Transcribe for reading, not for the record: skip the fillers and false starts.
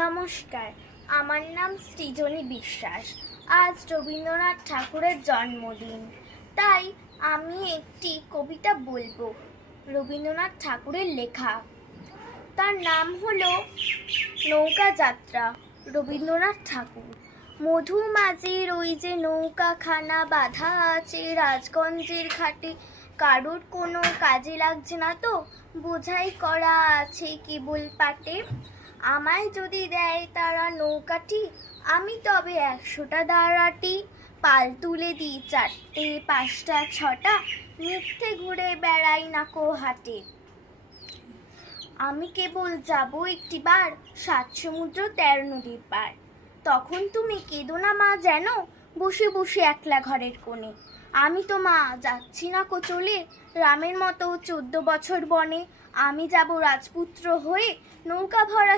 নমস্কার, আমার নাম সৃজনী বিশ্বাস। আজ রবীন্দ্রনাথ ঠাকুরের জন্মদিন, তাই আমি একটি কবিতা বলবো রবীন্দ্রনাথ ঠাকুরের লেখা। তার নাম হলো নৌকা যাত্রা। রবীন্দ্রনাথ ঠাকুর। মধুমাঝির ওই যে নৌকাখানা বাঁধা আছে রাজগঞ্জের ঘাটে, কারোর কোনো কাজে লাগছে না তো, বোঝাই করা আছে কেবল পাটে। আমায় যদি দেয় তারা নৌকাটি, আমি তবে 100টা দাঁড়াটি। পাল তুলে দিই 4টে 5টা 6টা, মিথ্যে ঘুরে বেড়াই নাকো হাটে। আমি কেবল যাব একটিবার 7 সমুদ্র 13 নদীর পার। তখন তুমি কেঁদো না মা যেন, বসে বসে একলা ঘরের কোণে। আমি তো মা যাচ্ছি না কো চলে, রামের মতো 14 বছর বনে। আমি যাব রাজপুত্র হয়ে, নৌকা ভরা